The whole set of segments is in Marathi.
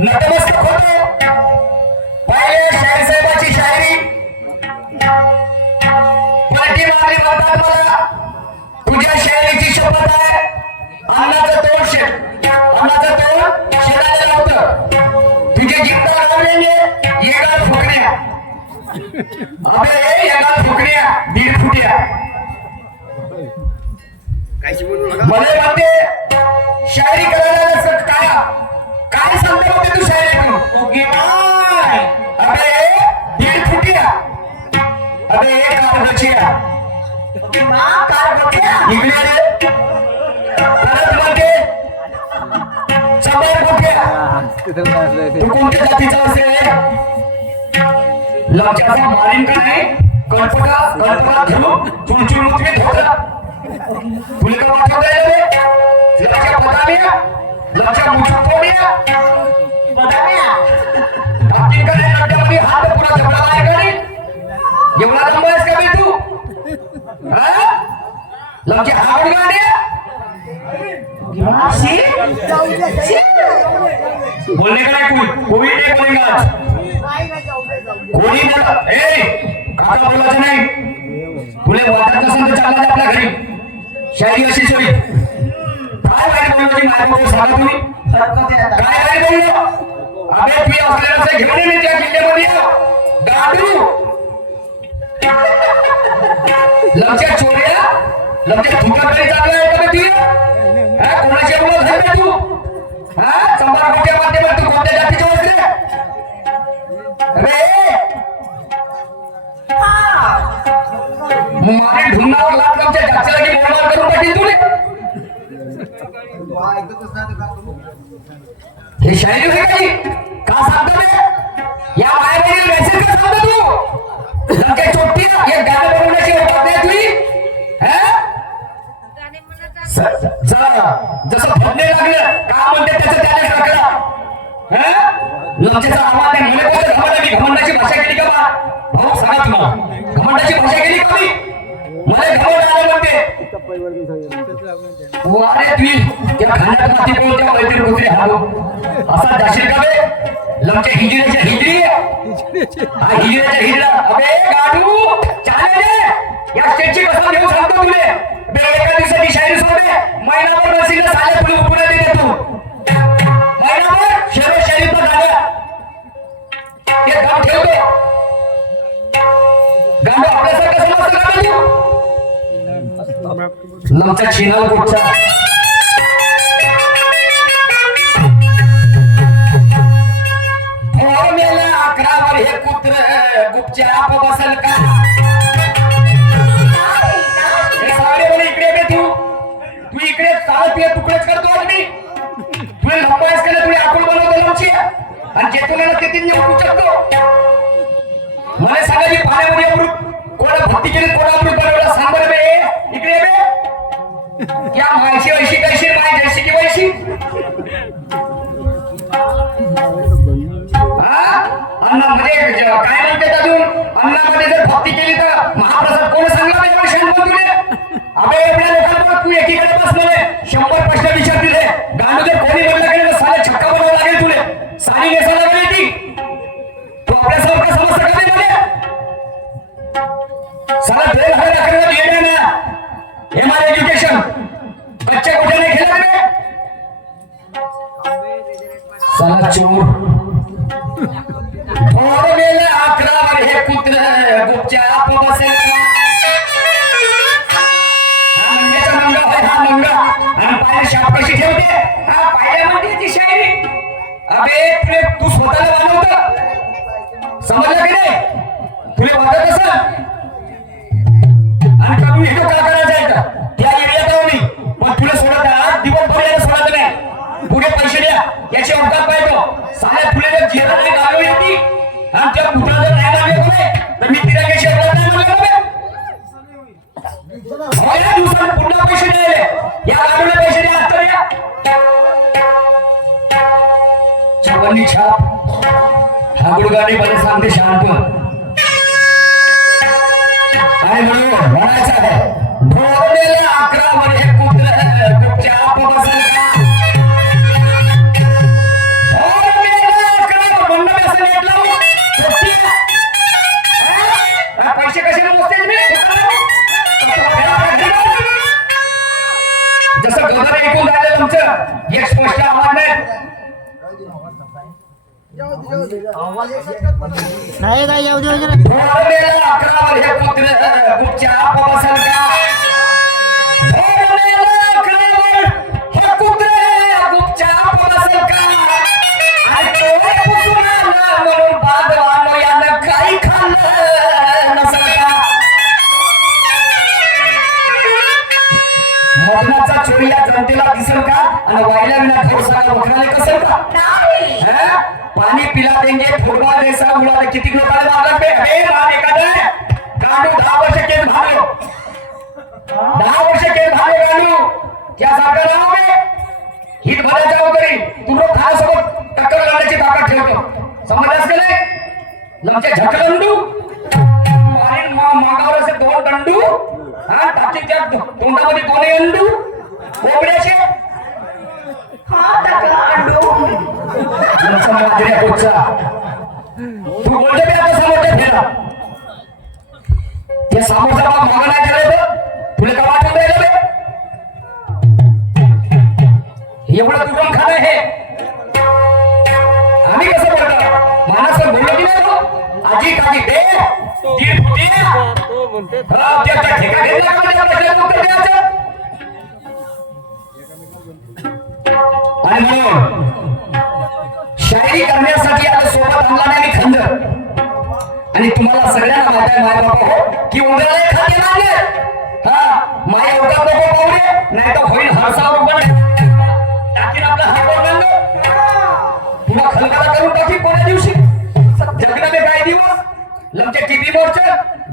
नतमस्तक होतो. पहिले शाहीर साहेबाची शायरी पाठी मागली म्हणतात मला तुझ्या शायरीची शपथ आहे. अन्नाचं तोंड शेणाला लावतं. तुझे जिंकता लावलेले येगात फुकण्या अबे येगात फुकण्या 1.5 फुट्या मला म्हणते शायरी करायला काय सांगते होते तू शायरीतून ओके बाय अबे 1.5 फुट्या अबे एक कागदाचिया ओके मा कागदाचिया इकडे रे परत म्हणते 100 फुट्या तू कोणत्या जातीचा असेल लक्षाचा मारीन का नाही कल्पना घेऊन चुलचुल मुतवे धोका तुला का वाटत आहे लक्षा पदामिया लक्षा मुचुकोमिया पदामिया बाकी का नाही लक्षामध्ये हात पुरा झगडा आहे का नाही एवढा लंबा आहेस का बे तू लक्षा आवड गाड्या बोलने का नहीं कोई नहीं बोलेगा कोणी बोला ए काका बोलायचं नाही तुला वाटत नसेल तर चालला आपल्या घरी शायरी अशी सोयी काय वाईट बोलण्याची माहिती सांगा तुम्ही काय वाईट बोललो अबे तू असल्याचं घेऊन मी त्या किल्ल्यामध्ये गाडू लक्षात चोऱ्या लक्षात धुकाकडे चालला आहे का तू कोणाची बोलत आहे तू संभारच्या माध्यमात तू कोणत्या जातीचे वस्त्र अरे मारे ढुंगावर लात लावच्या जातीला की बोलणार करून टाकील तुले हे शायरी आहे काही का सांगतो रे या बाहेर मेसेज का सांगतो तू लंके चोट्टी एक गाणं बनवण्याची होत नाही तुझी जसं फडणे लागलं का म्हणते त्याचं त्यानेच राखला लंकेचा आवाज आहे म्हणे कोण घमंडाची घमंडाची भाषा केली का बा भाऊ सांगा तुम्हाला घमंडाची भाषा केली का मी मला घमंड आलं म्हणते अरे तुम्ही त्या खाण्यात माती बोलत्या मैत्री होते हालो असा जाशील का बे लंके हिजऱ्याच्या हिजरी हा हिजऱ्याच्या हिजरा अबे गाडू चाले रे या स्टेजची कसं घेऊन सांगतो तुले एका दिवसाची शायरी सोडे महिनाभर नसेल साल्या तुला पुढे देते तू महिनाभर शहर शायरीत झाल्या ते गाव ठेवतो गाव आपल्यासारखं समजतं का तू लमचा चिनाल कुठचा मेला 11 हे कुत्र गुपचाप बसल का इकडे चालत ये तुकडेच करतो आम्ही तुला लंबायस केलं तुला आपण बनवतो लमची आणि जे तुला ते तीन येऊन शकतो मला सांगायची पाण्यामध्ये अमृत कोणा भक्ती केली कोणा अमृत बनवला सांग बरं बे इकडे बे क्या मायशी वैशी कैशी माय जैसी की वैशी अन्नामध्ये काय म्हणते अजून अन्नामध्ये जर भक्ती केली तर महाप्रसाद कोण सांगला पाहिजे शंभर तुले अबे एवढ्या लोकांना तू एकीकडे बस म्हणे 100 प्रश्न विचार दिले गाणं जर कोणी बोलला गेलं तर साले छक्का बनवावं लागेल तुले साडी नेसावं लागेल ती तू आपल्यासमोर का समजतं का नाही म्हणे साला ड्रेस हवे दाखवण्यात येणार ना एमआर एज्युकेशन बच्चे कुठे नाही खेळत रे साला चोर थोडं मेले 11 हे कुत्र गुपचाप बसेल शाप कशी ठेवते पाहिल्यामध्ये ती शायरी अबे तू स्वतःला बनवत समजलं की नाही तुला वाटत असं आणि कमी हे काय करायचं आहे का त्या एरियात आहो मी पण तुला सोडत नाही दिवसभर सोडत नाही पुढे पैसे द्या याचे उद्धार पाहिजे साऱ्या तुला जर जेवण नाही गावी येते आणि त्या कुठं जर नाही गावी येतो तर मी तिला काही शेवट नाही म्हणलं पहिल्या दिवसात पुन्हा पैसे द्यायले या गाडीला पैसे द्या तर या बाबांनी छाप हा गुडगाडी मला सांगते शांत आणि म्हणून म्हणायचं आहे ढोरलेल्या 11 मध्ये कुत्र चुपचाप बसेल का पैसे कसे मोजते जसं गदर ऐकून राहिलं तुमचं एक स्पष्ट आवाज नाही काय येऊ दे ढोरलेल्या 11 मध्ये कुत्र चुपचाप बसेल का ढोरलेल्या 11 वर हे कुत्र चुपचाप बसेल का आणि डोळे पुसून आलं म्हणून बादवानो यानं काही खाल्लं नसेल का मदनाचा चोरी या जनतेला दिसेल का आणि वायला विना ठोसाला वखराले कसेल का पाणी पिला देंगे फुटबॉल जैसा उड़ा किती लोकांना मारला बे हे मार एखादा गांडू 10 वर्ष केस भागलो 10 वर्ष केस भागले गांडू क्या सारखं राहू बे हित भरायचा वगैरे तू लोक खाण्यासोबत टक्कर लावण्याची ताकद ठेवतो समजलास का नाही लमचे झकलंडू मारीन मागावर असे 2 दंडू हा टाकी त्या तोंडामध्ये 2 अंडू कोंबड्याचे हा टाकला अंडू समाजऱ्या कोचा तू बोलते बे आता समोरच्या फेरा ते समोरचा बाप मागं नाही करायचं तुला का वाटून राहिलं बे एवढं तू पण खाणं हे आम्ही कसं बोलतो माणूस बोललो की नाही तो आजी काजी दे तीन फुटी त्या ठेका घेतला का म्हणजे आपल्याला उत्तर द्यायचं आणि म्हणून शायरी करण्यासाठी आता सोबत आणला नाही खंजर आणि तुम्हाला सगळ्यांना माहिती आहे माय बाबा हो की उंदराला खाते लागले हा माय अवकात नको पाहुणे नाही तर होईल हरसावर उघड टाकीन आपला हात ओढलं तुला खलकाला करून टाकी कोण्या दिवशी जगण्याने काय दिवस लमचे टीबी मोर्च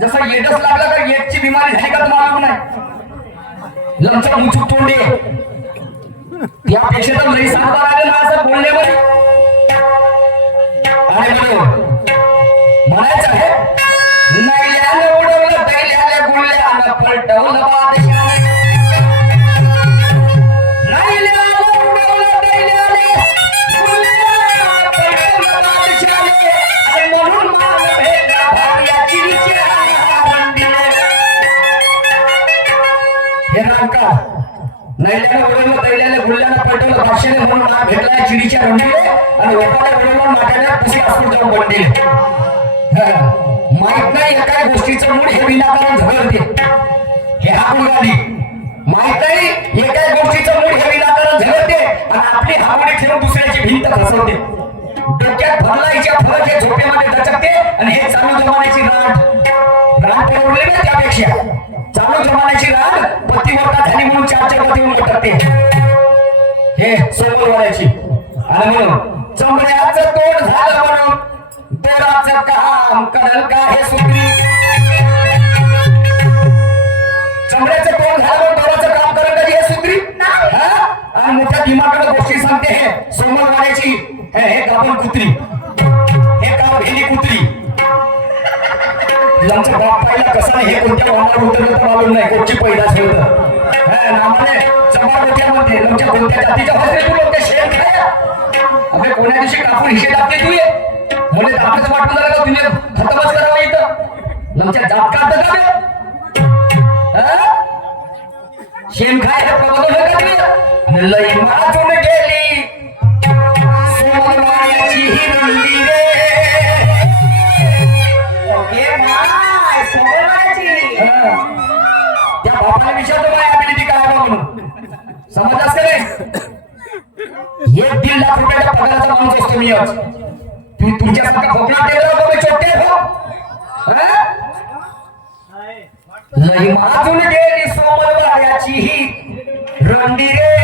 जसं येडस लागला तर येडची बिमारी झाली का तुम्हाला नाही लमचं मुचूक तोंडे यापेक्षा तर लई सांगता लागेल ना असं बोलण्यामध्ये आणि म्हणून म्हणायचं आहे नैल्याने उडवलं दैल्याने गुळल्याने पलटवलं बादशाने नैल्याने उडवलं दैल्याने गुळल्याने पलटवलं बादशाने आणि म्हणून मान भेटला भार्याची हे नामका नैल्याने उडवलं दैल्याने गुळल्याने पलटवलं बादशाने म्हणून मान भेटला चिडीच्या रंडीले आणि ओपाने उडवलं माटाने पुसी असं जाऊन बनले माहित नाही एका गोष्टीचं मूळ हे विनाकारण झगडते हे हाकुळगाडी माहित नाही एका गोष्टीचं मूळ हे विनाकारण झगडते आणि आपली हावडी ठेवून दुसऱ्याची भिंत घसरते डोक्यात भरलाईच्या फरक हे झोपेमध्ये दचकते आणि हे चालू जमान्याची रात परवडली ना त्यापेक्षा चालू जमान्याची रात पतिव्रता झाली म्हणून 4 पतीवर करते हे सोमवारची आणि म्हणून चमड्याचं तोड झालं म्हणून दोराचं काम करल का हे सुत्री चमड्याचं तोड झालं म्हणून दोराचं काम करल का हे सुत्री आणि मोठ्या दिमागाला गोष्टी सांगते हे सोमवारची हे गाभण कुत्री हे गाव भेली कुत्री आमचं बाप पाहिला कसं हे कोणत्या वाहनावर उतरलं तर मालूम नाही कोणची पैदास होतं नामाने चमाडोक्यामध्ये तुमच्या कोणत्या जातीच्या भाषेत तू लोक शेण खाया अबे कोण्या दिवशी कापून हिशे टाकते तू ये म्हणजे आपलंच वाटून झालं का तुम्ही खतमच करावं इथं आमच्या जातकात का शेण खाय हे प्रबोधन का लई माचून गेली सोमवारची ही रंडी रे त्या बापाला विचारतो काय ऍबिलिटी काय म्हणून समजलास का नाही 1-1.5 लाख रुपयाच्या पगाराचा माणूस असतो मी आज तुम्ही तुमच्यासारखा खोकला टेबल तुम्ही छोटे हो लई माजून गेली सोमवारची ही रंडी रे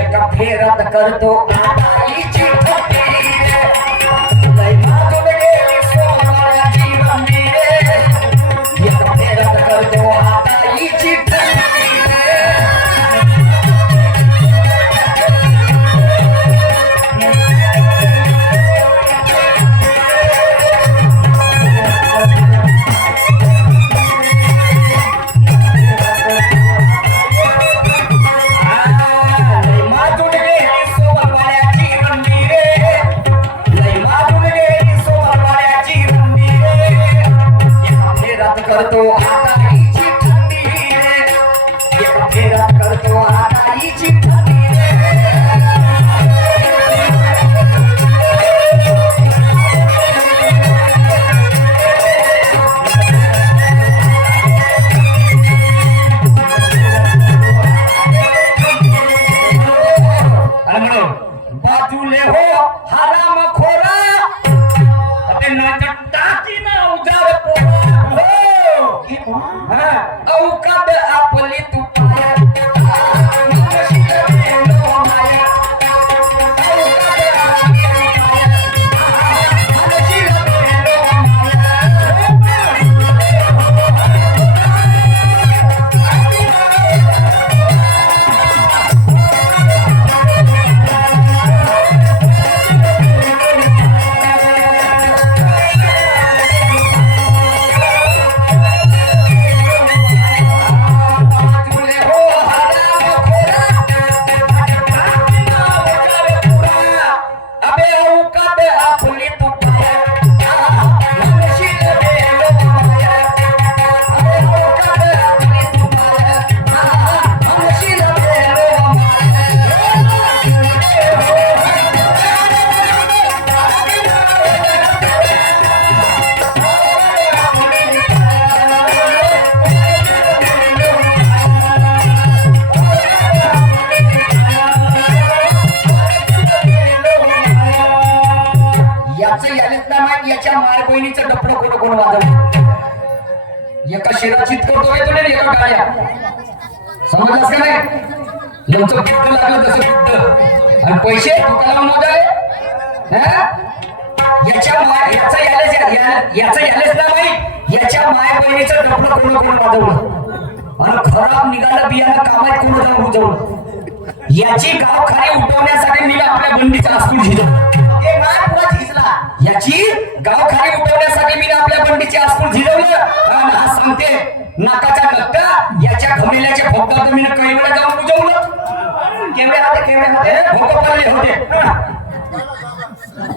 एका फेरात करतो आईची ठोकी रे लई माजून गेली सोमवारची रंडी रे एका फेरात करतो आईची ठोकी रे जातीची ठाणी बाजूले हो हराम खोरा अबे नाचा टाकी ना उजार हो औकात आपली तू पाया याच्या माय बहिणीचं डपडं कोण कोण वाजवलं एका शेराची करतोय तुला एका गाड्या समजलास का नाही लोणचं बुद्ध लागलं तसं बुद्ध आणि पैसे दुकानावर मोजाले याचा यालेच ना माहित याच्या माय बहिणीचं डपडं कोण कोण वाजवलं आणि खराब निघालं बियाणं कामात कोण जाऊन उजवलं याची गाव खाली उठवण्यासाठी मी आपल्या बंडीचा आस्कूल झिजवलं याची गाव खाली उठवण्यासाठी मी आपल्या बंडीचे आस्कूल झिजवलं आणि हा सांगते नाकाचा नक्का याच्या घमेल्याच्या भोगात मी काही वेळा जाऊन उजवलं केवढे होते भोग पडले होते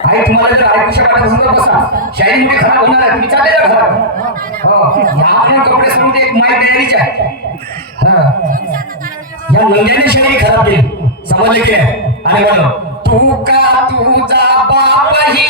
आई तुम्हाला जर ऐकू शकत असेल तर बसा शाळेत मोठे खराब होणार आहे तुम्ही चालले जा खराब या कपडे सोडून एक माय तयारीच आहे या नंद्याने शरीर खराब केली समजले की आणि बोलो तू का तुझा बापही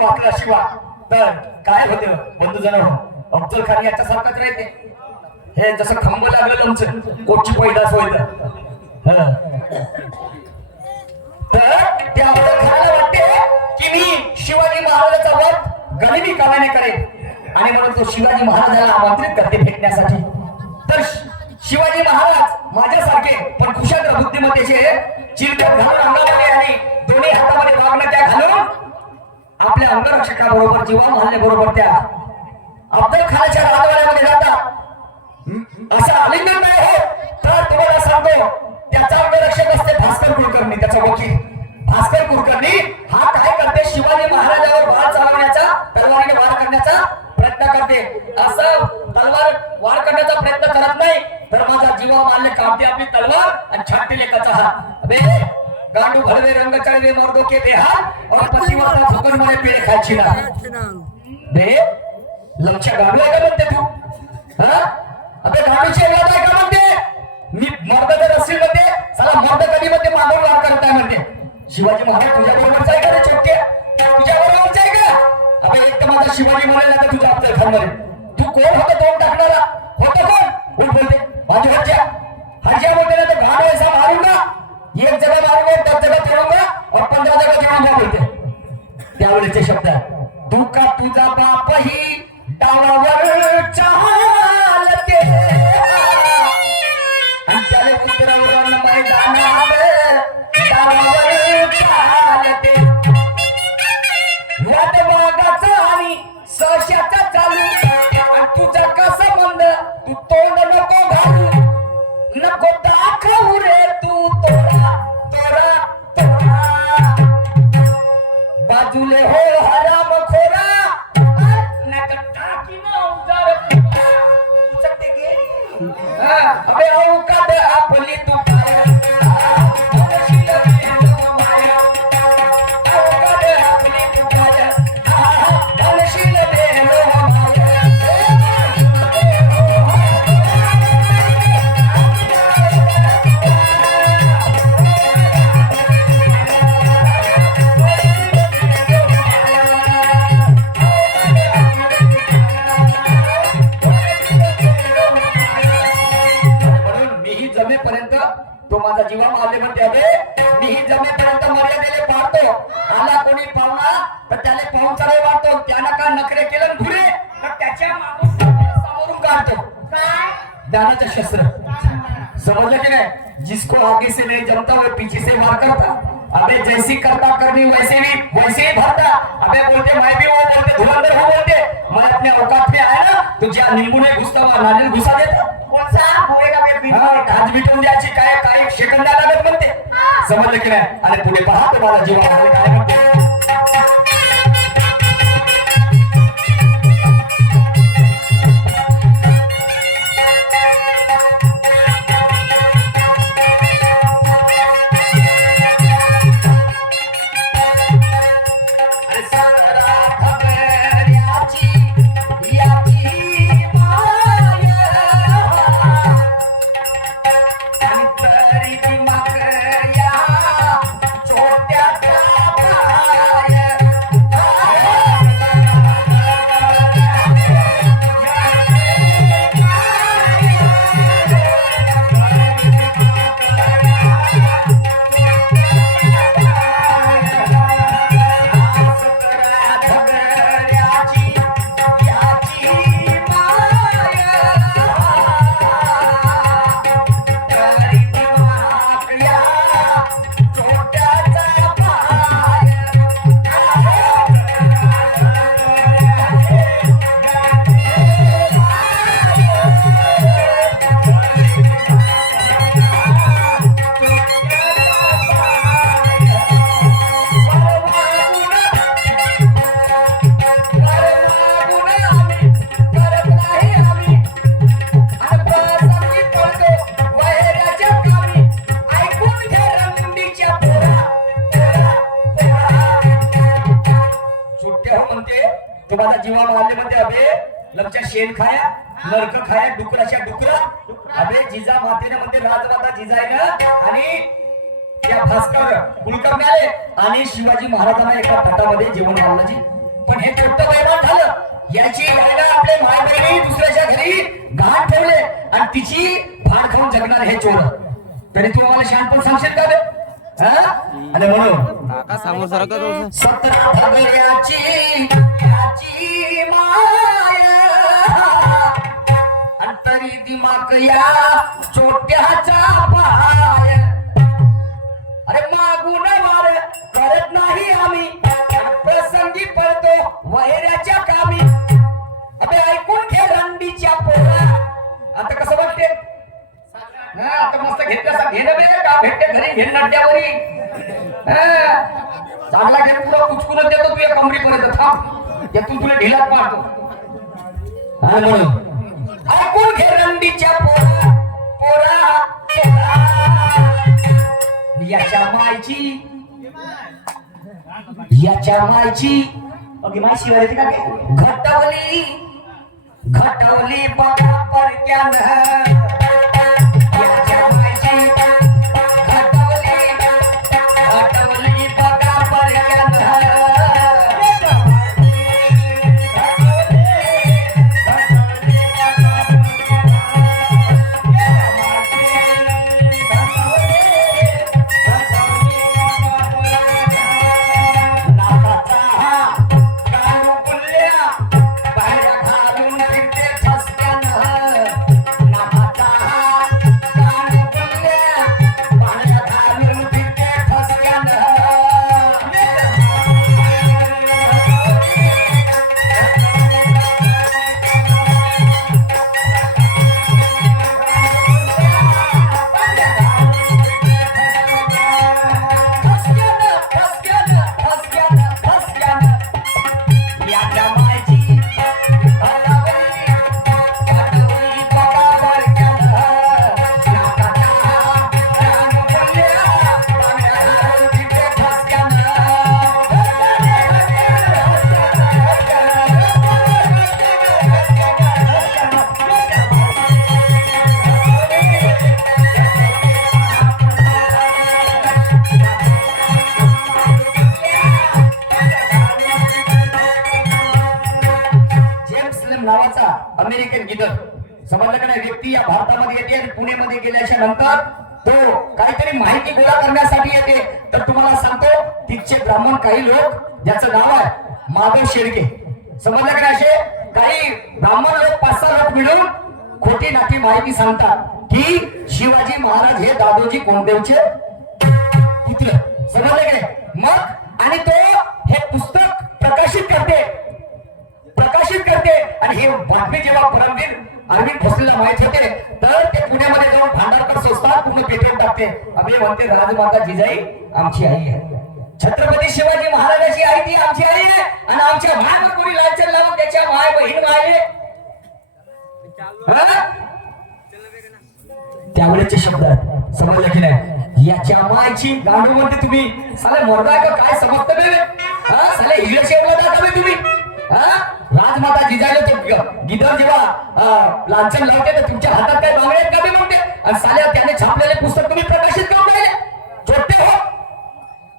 वाचला शिवा तर काय होतं बंधू जण अफजल खान याच्या सारखाच राहते हे जसं खंब लागलं आमचं कोटची पैदास व्हायचं तर त्या अफजल खानाला वाटते की मी शिवाजी महाराजाचा वध गरिबी कामाने करेन आणि म्हणून तो शिवाजी महाराजाला आमंत्रित करते भेटण्यासाठी तर शिवाजी महाराज माझ्यासारखे पण कुशाग्र बुद्धिमत्तेचे चिलकत घालून अंगामध्ये आणि दोन्ही हातामध्ये वागणं घालून आपल्या अंगरक्षकाबरोबर जीवा मारल्याबरोबर त्या अफजल खानाच्या राजवाड्यामध्ये जातात असं आलिंगन नाही हो तर तुम्हाला सांगतो त्याचा अंगरक्षक असते भास्कर कुलकर्णी त्याचा वकील भास्कर कुलकर्णी हा काय करते शिवाजी महाराजावर वार चालवण्याचा तलवारीने वार करण्याचा प्रयत्न करते असं तलवार वार करण्याचा प्रयत्न करत नाही तर माझा जीवा मारले कापते आपली तलवार आणि छाटते लेकाचा हात अबे गांडू भरवे रंग चढ़वे मर्दों के देहा और पतिव्रता फुकन वाले पेड़ खायची ना बे लक्ष्य गांडू आहे का म्हणते तू हा आता गांडूची आवाज आहे का म्हणते मी मर्द जर असेल म्हणते साला मर्द कधी म्हणते मागून वार करताय म्हणते शिवाजी महाराज तुझ्या बरोबर आहे का रे चोट्या तुझ्या बरोबरच आहे का? अबे एक तर माझा शिवाजी म्हणाला तर तुझ्या आपल्या खाणार तू कोण होता तोंड टाकणारा होता कोण उठ बोलते माझ्या हज्या बोलते ना तो घाण ऐसा मारूंगा एक जगह मारूंगा 10 जगह तोडूंगा और 15 जगह जोडूंगा बोलते त्यावेळेचे शब्द तू का तुझा बापही डावावर चालते आणि त्याने उतरवलं मैदानावर डावावर चालते वाट वागाचा आणि सशाचा चालू आणि तुझा कसा बंद तू तोंड नको घालू नको दाखवू रे तू तोरा तोरा तोरा बाजूले हो हराम खोरा नका टाकी ना उजार उचकते गेली अबे औकात आपली तू काय तो माझा जीवा मारले म्हणते अबे मीही जमेपर्यंत मर्यादेले पाळतो आला कोणी पाहुणा तर त्याला पाहुणचारे वाटतो त्याला का नखरे केलं घुरे तर त्याच्या मागून समोरून काढतो काय दानाचं शस्त्र समजलं की नाही जिसको आगे से नहीं जमता वो पीछे से मार करता अबे जैसी करता करनी वैसे ही भरता अबे बोलते मैं भी वो बोलते धुरंधर हो बोलते मैं अपने औकात में आया ना तो ज्या नींबू ने घुसता वहां नारियल घुसा देता कोणसा बोलेगा मैं काज बिटून द्यायची काय काय सेकंद लागत म्हणते समजलं की नाही आणि पुढे पहा तुम्हाला जीवामध्ये काय म्हणते तुम्हाला जीवा मारले म्हणते अबे लमच्या शेण खाया नरक खाया डुकराच्या डुकरा अबे जिजा मातेने म्हणते राजमाता जिजाईनं आणि त्या भास्कर कुलकर्णी आले आणि शिवाजी महाराजांना एका ताटामध्ये जेवण घाललं जी पण हे छोटं बैमान झालं याची गायला आपले माय बहिणी दुसऱ्याच्या घरी घाण ठेवले आणि तिची भाड खाऊन जगणार हे चोर तरी तू आम्हाला शांतपण सांगशील का बे आणि म्हणून काका सांगू सारखं 17 भगऱ्याची याची माया अंतरी दिमाग या छोट्याचा पाय अरे मागून मार करत नाही आम्ही प्रसंगी पडतो वैऱ्याच्या कामी अबे ऐकून घे रंडीच्या पोरा आता कसं वाटते आता मस्त घेतलं घेणं बे का भेटते घरी घेणं अड्ड्यावरी चांगला घेऊन पुरा कुचकुन देतो तू या कमरीपर्यंत थांब यातून तुला ढिलात मारतो हा म्हणून ऐकून घे रंडीच्या पोरा पोरा याच्या मायची ओके मायशी वाली का घटवली घटवली बघा परक्यानं नावाचा अमेरिकन गिधर समजलं का नाही व्यक्ती या भारतामध्ये येते आणि पुणेमध्ये गेल्याच्या नंतर तो काहीतरी माहिती गोळा करण्यासाठी येते. तर तुम्हाला सांगतो तिथचे ब्राह्मण काही लोक ज्याचं नाव आहे माधव शेळके समजलं का नाही असे काही ब्राह्मण लोक 5-6 लोक मिळून खोटी नाटी माहिती सांगतात की शिवाजी महाराज हे दादोजी कोंडदेवचे पुत्र समजले की नाही. मग आणि तो हे पुस्तक प्रकाशित करते आणि हे बातमी जेव्हा परमवीर अरविंद भोसलेला माहित होते तर ते पुण्यामध्ये जाऊन भांडारकर संस्थान पूर्ण पेटवून टाकते. अभे म्हणते राजमाता जिजाई आमची आई आहे, छत्रपती शिवाजी महाराजांची आई ती आमची आई आहे आणि आमच्या भावावर कोणी लांछन लावून त्याच्या माय बहीण आहे. त्यावेळेचे शब्द आहेत समजलं की नाही. याच्या मायची गांडू म्हणते तुम्ही साले मोरगा का काय समजतं बे साले हिरे शेवला का तुम्ही राजमाता जिजायला तो गिधर जेव्हा लांछन लावते तर तुमच्या हातात काय बांगडे आहेत का बे म्हणते आणि साल्या त्याने छापलेले पुस्तक तुम्ही प्रकाशित करून राहिले छोटे हो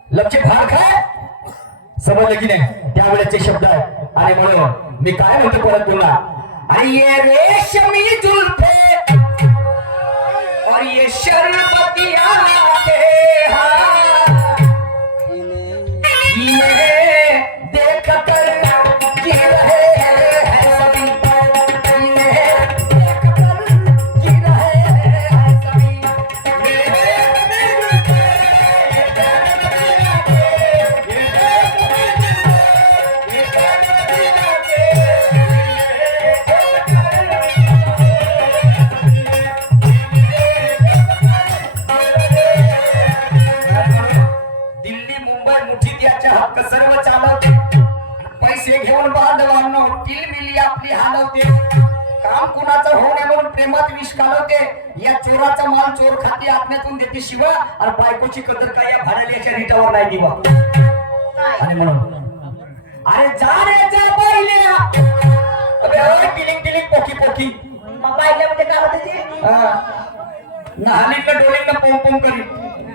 लक्ष भाग काय समजलं की नाही. त्यावेळेचे शब्द आहेत आणि म्हणून मी काय म्हणतो परत पुन्हा अरे ये रेशमी जुल्फे और ये शरबती आंखें ये देख कर जी रहे हैं सभी ये देख कर जी रहे हैं सभी हक्क सर्व चालवते पैसे घेऊन बांधवांनो किलबिली आपली हालवते काम कुणाचं होऊ नये म्हणून प्रेमात विष घालवते. या चोराचा माल चोर खाती आत्म्यातून देते शिवा आणि बायकोची कदर काय या भाड्याच्या रीटावर नाही दिवा. आणि म्हणून अरे जा रे जा पहिल्या अबे टिलिंग टिलिंग पोकी पोकी पाहिल्या म्हणजे काय होते ते नाहलीनं डोळीनं पोम पोम करी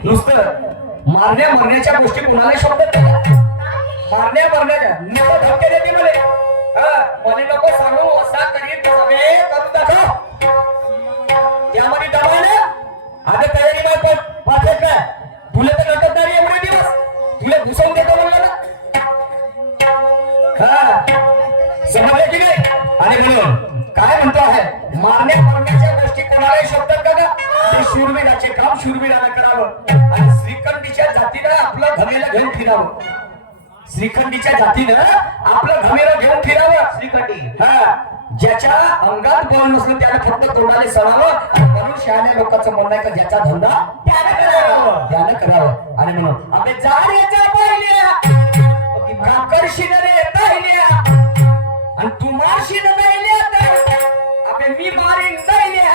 नुसतं मारण्या मरण्याच्या गोष्टी कुणाला शोधत मारण्या मरण्याच्या नको धक्के देते मला नको सांगू असा करीत करून दाखव त्यामध्ये दबाव ना आता तयारी मार्फत पाठवत काय तुला तर नटत नाही एवढे दिवस तुला घुसवून देतो म्हणलं ना समजलं की नाही. आणि म्हणून काय म्हणतो आहे मारण्या मरण्याच्या गोष्टी कोणालाही शोधतात का ते शूरवीराचे काम शूरवीराला करावं आणि श्रीखंडीच्या जातीनं आपलं घमेला घेऊन फिरावं. श्रीखंडीच्या जातीनं आपलं घमेला घेऊन फिरावं. श्रीखंडी ज्याच्या अंगात बळ नसलं त्याला फक्त तोंडाने सणावं म्हणून शहाण्या लोकांचं म्हणणं आहे का ज्याचा धंदा त्यानं करावं. आणि म्हणून आपले जाण्याच्या पहिल्या काकरशीन रे पहिल्या आणि तू मारशीन पहिल्या तर आपले मी मारीन पहिल्या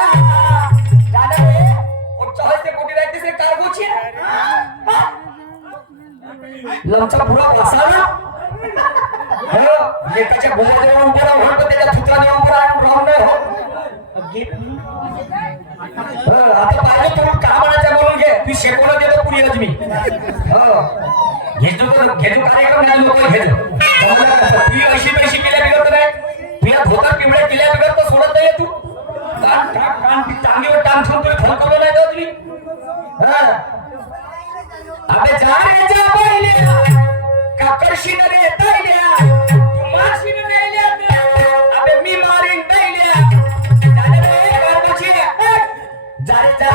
झालं रे उच्चावस्ते कोटी राहतेस रे कार्गोची लमचा पुरा वासाला एकाच्या भोजाजवळ उभं राहून म्हणतो त्याच्या थुत्राजवळ उभं राहून नाही हो आता पाहिजे तुम्ही कामाच्या म्हणून घे तू शेकोला देतो पुरी रजमी घेजो कार्यक्रम नाही लोक घेजो तुझी अशी पैशी केल्या बिघडत नाही तुझ्या धोतर पिवळ्या केल्या बिघडत सोडत नाही तू टांगीवर टांग ठेवून तुला फलकावलं नाही का तुम्ही अबे जाण्याच्या पहिल्या काकरशीन रे पहिल्या तू मारशीन पहिल्या अबे मी मारीन पहिल्या झालं रे कार्गोची झाले जा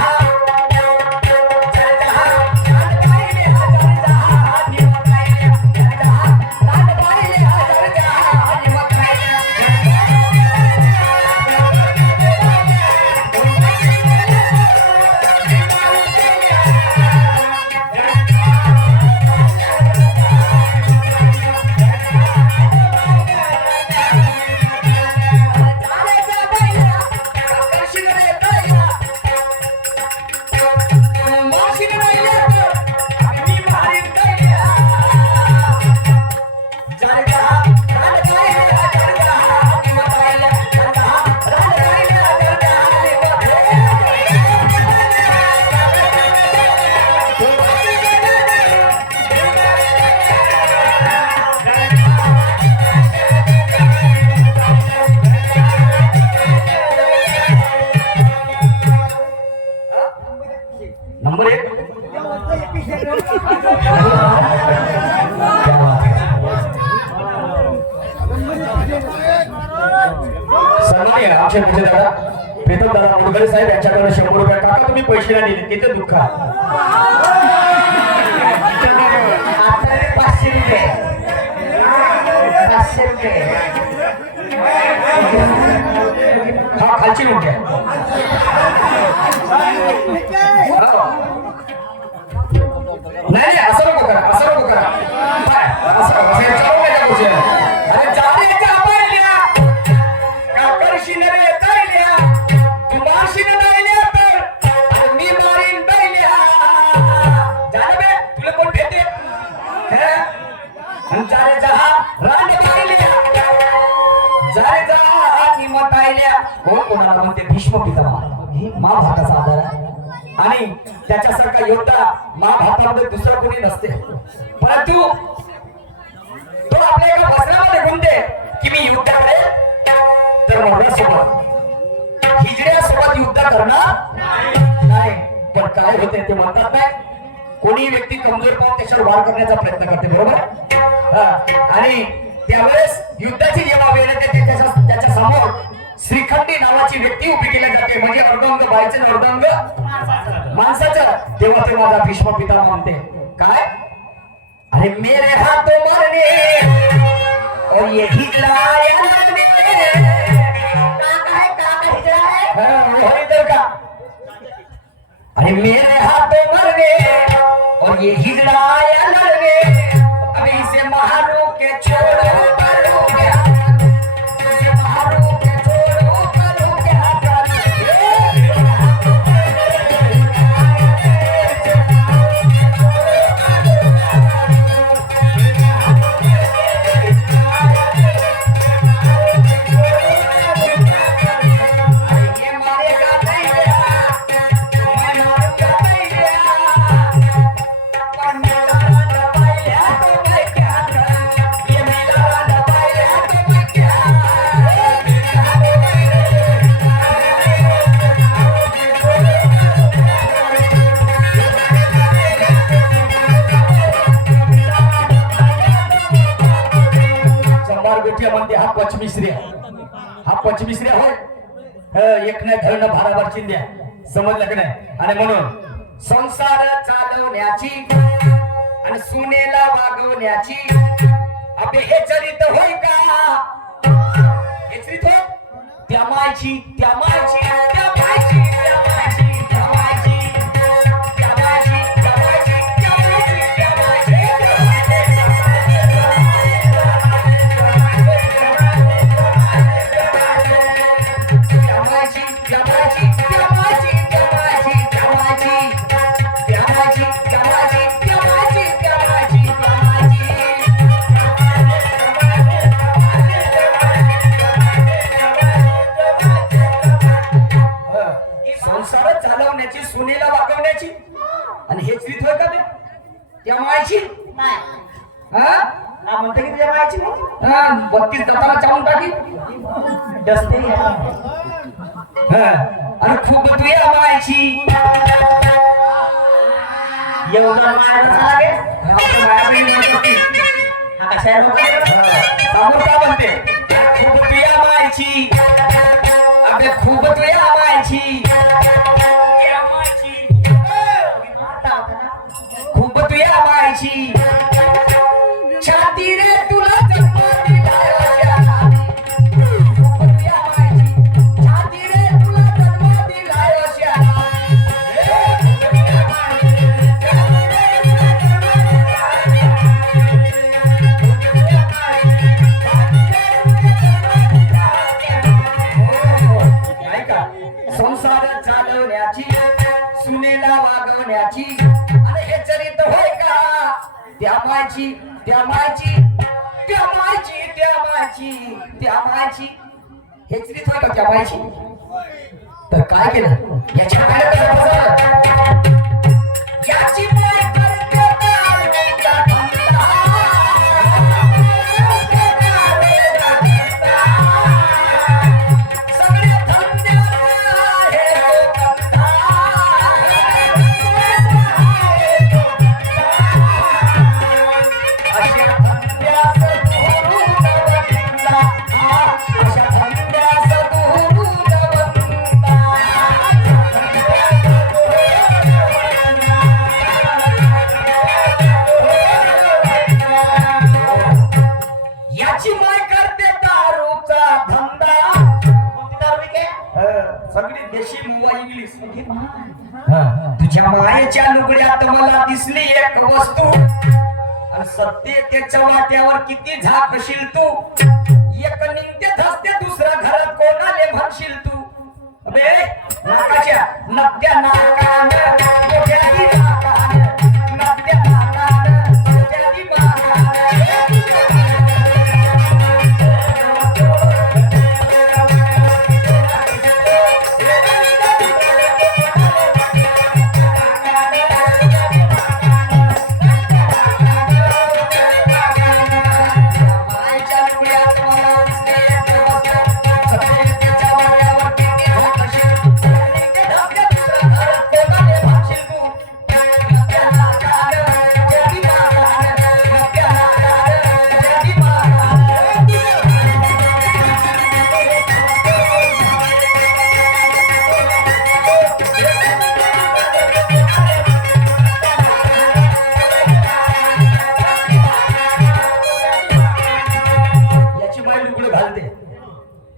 सन्माननीय आमचे पूज्य दादा प्रीतम दादा मुरगळे साहेब यांच्याकडे 100 रुपये काका तुम्ही पैसे नाही दिले तिथे दुःख आहे. आता रे 500 रुपये 500 रुपये हा खालची नोट आहे. नाही असं नको करा असं नको करा असं चालू नका करू. अरे जाण्याच्या आपल्या काकडशीने येतायल्या तू मारशीने नाहील्या तर मी मारीन नाहील्या जाने बे तुला कोण भेटते हे जाने जहा रांड पाहिल्या जाने जहा किंमत पाहिल्या कोण कोणाला म्हणते भीष्म पितामह महाभारताचा आधार आहे आणि त्याच्यासारखा योद्धा महाभारतामध्ये दुसरा कोणी नसते. परंतु तो आपल्या एका वस्त्रामध्ये गुंते की मी युद्धाकडे तर मोठ्यासोबत हिजड्यासोबत युद्ध करणार नाही. पण काय होते ते म्हणतात नाही कोणी व्यक्ती कमजोर पाहून त्याच्यावर वार करण्याचा प्रयत्न करते बरोबर. आणि त्यावेळेस युद्धाची जेव्हा वेळ येते त्याच्या समोर श्रीखंडी नावाची व्यक्ती उभी केली जाते म्हणजे अर्धांग बायचं अर्धांग माणसाचं. तेव्हा ते माझा भीष्म पिता म्हणते काय अरे मेरे हाथों मरने और ये हिजड़ा इधर का अरे मेरे हाथों मरने और ये हिजड़ा या लड़ने अभी इसे मारो के छोड़ो करो क्या इसे मारो के छोड़ो करो क्या हा पश्चिमी स्त्रिया होय एक नाही धरण भाराभर चिंध्या समजलं की नाही. आणि म्हणून संसार चालवण्याची आणि सुनेला वागवण्याची अबे हे चरित होय का हे चरित होय त्या मायची त्या मायची त्या मायची त्या मायची त्या मायची त्या मायची त्या मायची त्या मायची त्या मायची संसार चालवण्याची सुनेला वागवण्याची आणि हे चरित होय का ते त्या मायची म्हणते की तुझ्या मायची 32 दत्ताला चालून टाकी डसते आणि खूप तुया मायची एवढं मारायला लागे हा कशा समोर का म्हणते खूप तुया मायची अबे खूप तुया मायची खूप तुया मायची छाती रे तुला जन्म दिला खूप तुया मायची छाती रे तुला जन्म दिला संसार चालवण्याची सुनेला वागवण्याची आणि हे चरित होय का त्या मायची त्या मायची त्या मायची त्या मायची त्या मायची हे चरित होय का त्या मायची. तर काय केलं याच्या काय कसं फसवलं याची माय करते याची माय करते दारूचा धंदा. कोणती दारू विके? सगळी देशी मुवा इंग्लिश. तुझ्या मायेच्या लुगड्यात मला दिसली एक वस्तू, आणि सत्यतेच्या वाट्यावर किती झाकशील तू. एक निघते धसते दुसऱ्या घरात कोणाले म्हणशील तू. अबे नाकाच्या नक्त्या नाकानं मोठ्याची नाकानं, नक्त्या नाकानं मोठ्याची नाकानं.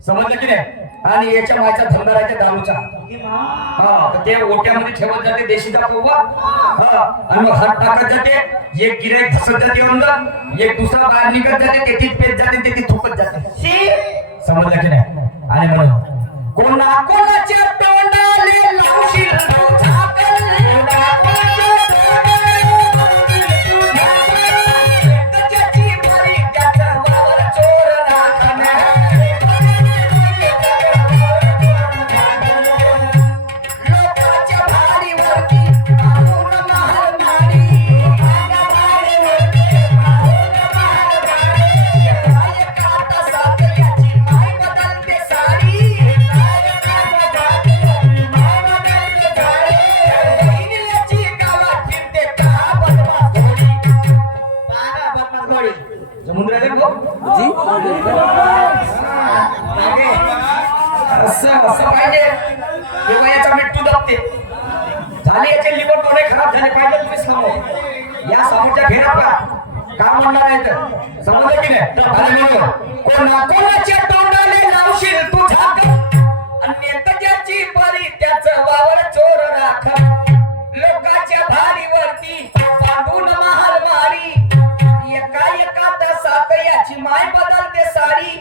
समजलं की नाही. आणि याच्या मायचा धंदा राहायचा दारूचा. तर ते ओट्यामध्ये ठेवत जाते देशीचा पोवा. आणि मग हात टाकत जाते. एक गिऱ्हाईक धसत जाते अंदर, एक दुसरा बाहेर निघत जाते, तेथीच पेट जाते, तेथीच थुकत जाते. समजलं की नाही. आणि म्हणून कोणा कोणाच्या तोंडाले लावशील तू झाकण, कोणा कोणाच्या त्याची भरी त्याच्या वावर चोर राखण. असं पाहिजे तेव्हा याचा मिट्टू दाबते. झाले याचे लिव्हर डोळे खराब झाले पाहिजे. तुम्ही समोर या समोरच्या घेरात का म्हणणार आहे तर समजलं की नाही. कोणा कोणाच्या तोंडाने लावशील तू झाकण, अन्य त्याची परी त्याचं वावर चोर राख. लोकांच्या भारीवरती बांधून महाल मारी, एका एका तासात याची माय बदलते साडी,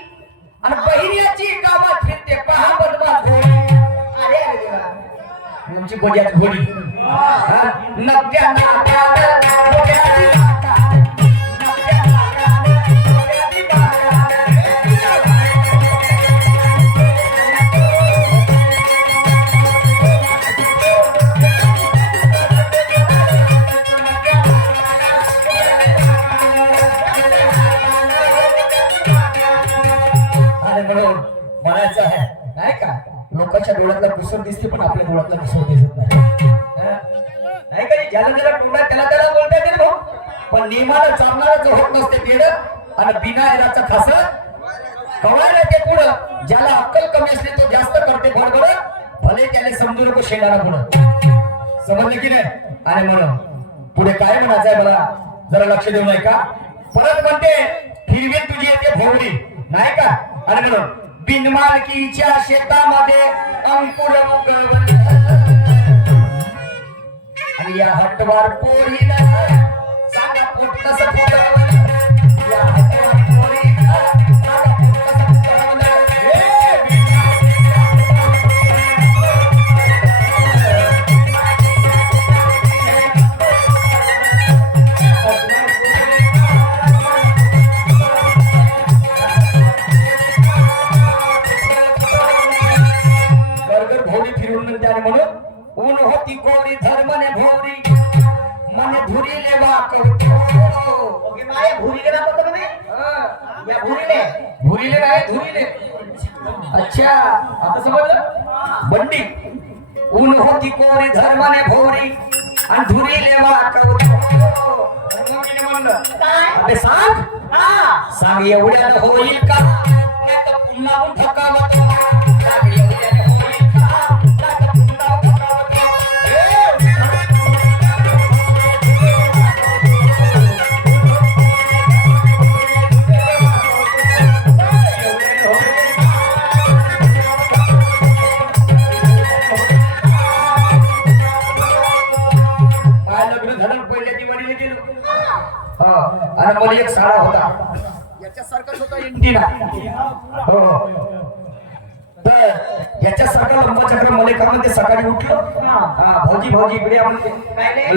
आणि बहिणीची गावात फिरते पहा बदमाश घोडी. अरे अरे देवा, आमची गोड्यात घोडी. नक्त्या नाकानं मोठ्याची नाकानं, नक्त्या नाकानं मोठ्याची नाकानं. म्हणायचं आहे नाही का, लोकांच्या डोळ्यातला कुसर दिसते पण आपल्या डोळ्यातला कुसर दिसत नाही. नाही का, ज्याला ज्याला टोळा त्याला बोलता येते भाऊ, पण नियमाला चालणारा जो होत नसते पेड, आणि बिना एराचा खास कवायला ते पुढं. ज्याला अक्कल कमी असते तो जास्त करते भडबड, भले त्याला समजू नको शेणाला पुढं. समजलं की नाही. आणि म्हणून पुढे काय म्हणायचंय मला जरा लक्ष देऊ नये का. परत म्हणते हिरवी तुझी येते भोवडी नाही का. आणि म्हणून बिनमालकीच्या शेतामध्ये अंकुर उगवले, आणि या हटवार पोरीला सांगा पोट कसं फुटवलं. या हटवार पोरीला सांगा पोट कसं फुटवलं. म्हणून ऊन होती कोरी धर्मने भोवरी, मने धुरीले वाकवतो. ओके माय भुरीले वाकवतो म्हणे. या भुरीले नाही धुरीले. अच्छा आता समजलं. बंडी ऊन होती कोरी धर्मने भोवरी, आणि धुरीले वाकवतो. म्हणलं काय सांग. सांग एवढ्यानं होईल का, नाही तर पुन्हा ठकावत. सांग एवढ्यानं होईल का, नाही तर पुन्हा ठकावत. आणि मला एक साडा होता याच्यासारखाच होता इंटिना हो तर याच्यासारखा लंबचक्र मला का म्हणते सकाळी उठलं भाऊजी भाऊजी इकडे म्हणते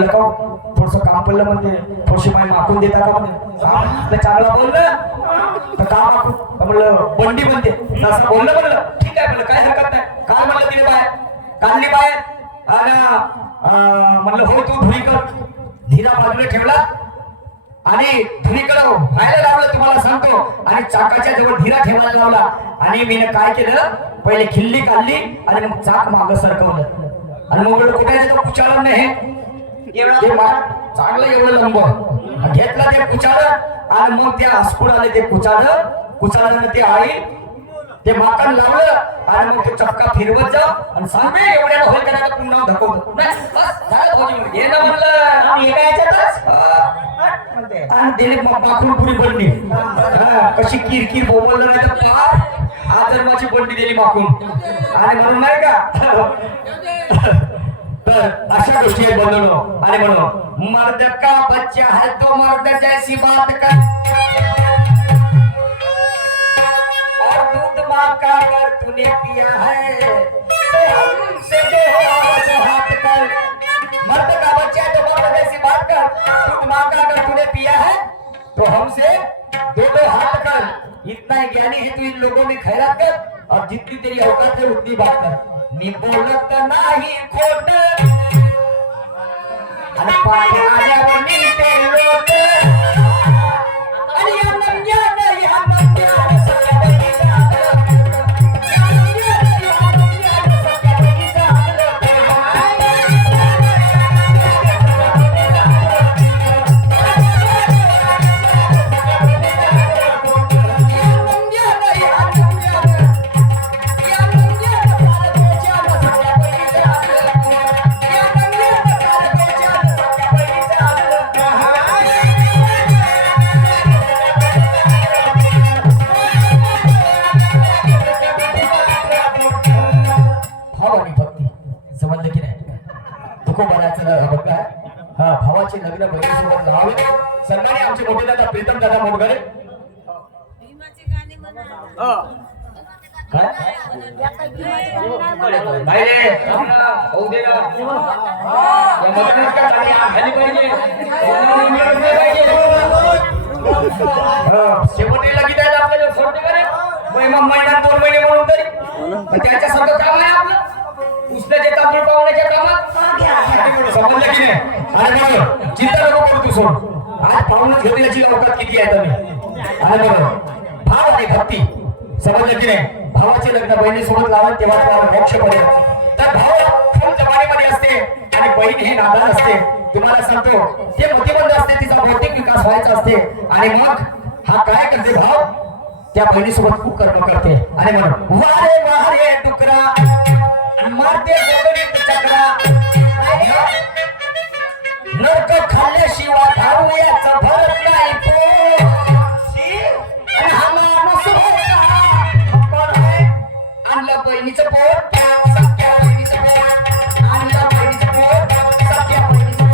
थोडस काम पडलं म्हणते थोडीशी माय माकून देता का म्हणते चांगला बोललं तर काम माकून म्हणलं बंडी म्हणते असं बोललं म्हणलं ठीक आहे म्हणलं काय हरकत नाही काय म्हणलं तिने बाहेर काढली बाहेर आणि म्हणलं हो तू धुरी कर धीरा बाजूला ठेवला आणि धुरीकडे राहायला लावलं तुम्हाला सांगतो आणि चाकाच्या जवळ धीरा ठेवायला लावला आणि मी काय केलं पहिले खिल्ली काढली आणि मग चाक मागं सरकवलं आणि मग कुठे कुचाळलं नाही चांगलं एवढं लंब घेतलं ते कुचाळलं आणि मग त्या हसकून आले ते कुचाळल्यानं ते आई ते माकड लावलं आणि मग तो चक्का फिरवत जा आणि सांगे एवढ्या होईल करायचं पुन्हा धकवतो हे ना म्हणलं आणि दिले माकून पुरी बंडी कशी किरकिर बोललं नाही तर पहा आदरमाची बंडी दिली माकून आणि म्हणून नाही का तर अशा गोष्टी आहेत बनवणं आणि म्हणून मर्द का बच्चा है तो मर्द जैसी बात कर और दूध माँ का अगर तूने पिया है तो हमसे दो हाथ कर मर्द का बच्चा है तो मर्द जैसी बात कर दूध माँ का अगर तूने पिया है तो हमसे दो हाथ कर इतना ही ज्ञानी है तू इन लोगों में खैरात कर और जितनी तेरी औकात है उतनी बात कर मी बोलत नाही खोट आणि पाणी आल्यावर मी ते लोट आणि या मंग्यान सगळ्या बहिणीचा भावाचे लग्न बहिणीसोबत लावले सन्मानी आमचे मोठे दादा प्रीतम दादा मोडगरे शेवटीला किती आहेत आपल्याला सोडते का रे महिन्यात 2 महिने म्हणून तरी त्याच्यासारखं काम आहे आपलं उष्णचे तांदूळ पावण्याच्या कामात समजलं की नाही आणि बघ चिंता नको करू तू सोड आज पाहुणच घेतल्याची अवकात किती आहे तुम्ही आणि बघ भाव आणि भक्ती समजलं की नाही भावाचे लग्न बहिणीसोबत लावून तेव्हा तुम्हाला मोक्ष पडेल तर भाव फुल जमानीमध्ये असते आणि बहीण हे नादान असते तुम्हाला सांगतो ते मतिमंद असते तिचा भौतिक विकास व्हायचा असते आणि मग हा काय करते भाव त्या बहिणीसोबत खूप कर्म करते आणि म्हणून वारे वारे डुकरा मारते गोदडीत चक्रा नरक खाल्ल्याशिवाय दारू याचा भरत नाही आणि हा माणूस आणलं बहिणीचं पोट सख्या बहिणीचं पोट आणलं बहिणीचं पोट सख्या बहिणीचं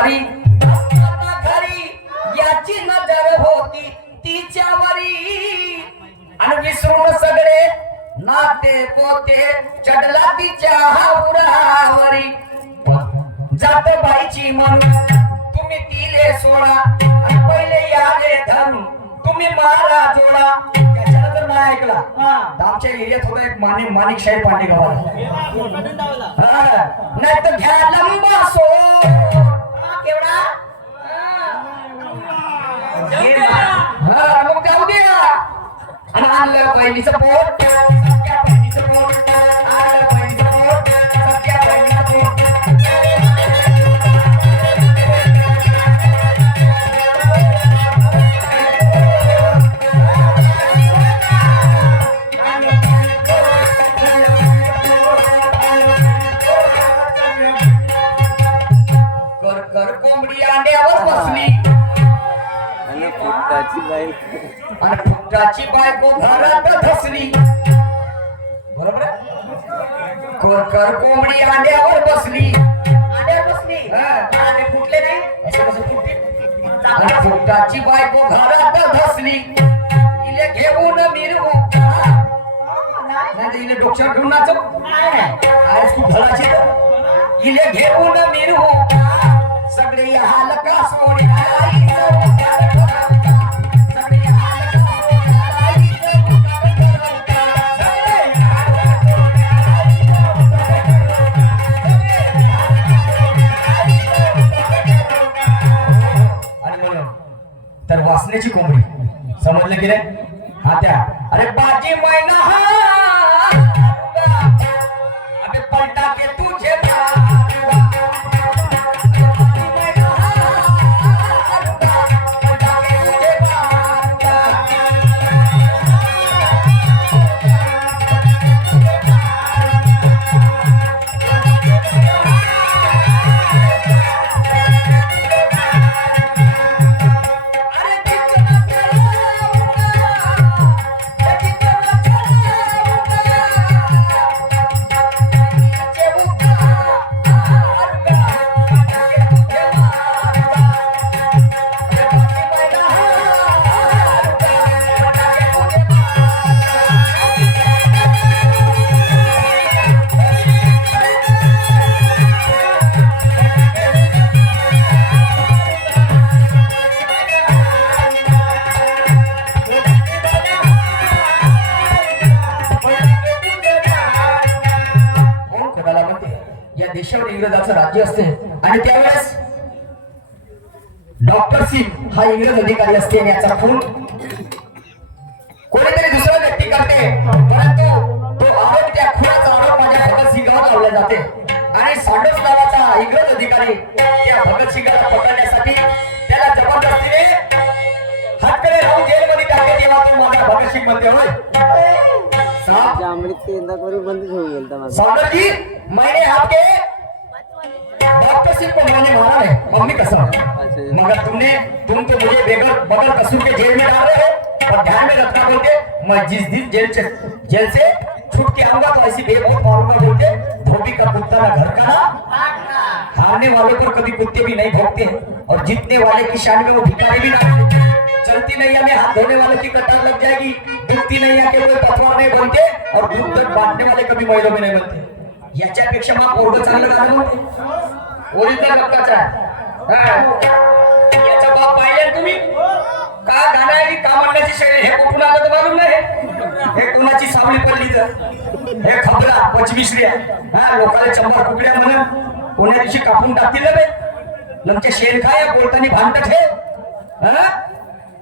वारी असताना घरी याची नजर होती तिच्यावरी आणि विसरून सगळे नाते पोते चढला तिच्या हावरावरी जात बाईची म्हणून तुम्ही तिले सोडा आणि पहिले याले धरून तुम्ही मारा जोडा. त्याच्यानंतर नाही ऐकला तर आमच्या एरियात होता एक माणिकशाही पांडे गावाला नाही तर घ्या लंबा सो केवढा मग जाऊ द्या आणि आणलं बहिणीचं पोट सख्या बहिणीचं पोट आणलं बहिणीचं पोट सख्या बहिणीचं पोट. कर कोंबडी अंड्यावर बसली आणि फुटाची बायको घरात धसली. बरोबर कर कोंबडी अंड्यावर बसली अंडे फुटले नाही असे कसं फुटतील. आणि फुटाची बायको घरात धसली इले घेऊन मिरवू नाही इले डोक्यावर घेऊन नाचव आज खूप धडाची इले घेऊन मिरवू सगळे हालका सोडे तर वासण्याची कोंबडी समजलं की नाही. हा त्या अरे बाजी मैना अबे पलटा के तुझे देशावर इंग्रजाचं राज्य असते आणि त्यावेळेस डॉक्टर सिंग हा इंग्रज अधिकारी असते आणि याचा खून कोणीतरी दुसरा व्यक्ती करते परंतु तो आरोप त्या खुनाचा आरोप माझ्या भगतसिंगावर लावला जाते आणि सँडर्स नावाचा इंग्रज अधिकारी त्या भगतसिंगाला पकडण्यासाठी त्याला जबरदस्तीने हातकडे लावून जेलमध्ये टाकले तेव्हा तो माझा भगतसिंग म्हणते होय सौंदर जी मैंने आपके डॉक्टर सिंह को मैंने मारा है मम्मी कसम मगर तुम तो मुझे बगैर कसूर के जेल में डाल रहे हो और ध्यान में रखना बोलते मैं जिस दिन जेल से छूट के आऊंगा तो ऐसी बेबूत मारूंगा बोलते धोबी का कुत्ता ना घर का ना. हारने वालों पर कभी कुत्ते भी नहीं भोगते और जीतने वाले की शान में वो भिखारी भी ना. चलती नैया में हाथ धोने वाले की कतार लग जाएगी डूबती नैया के कोई पतवार नहीं बनते और दूध तक बांटने वाले कभी महिला में नहीं बनते. याच्यापेक्षा मग पोरग चांगलं गाणं म्हणते ओरिजिनल रक्ताचा याचा बाप पाहिले तुम्ही का गाणं आहे का म्हणण्याची शैली हे कुठून आलं तर मालूम नाही. हे कुणाची सावली पडली तर हे खबरा 25 हा लोकांना चंबा कुकड्या म्हणून कोण्या दिवशी कापून टाकतील ना बे लमचे शेण खाय बोलताना भांडत ठेव.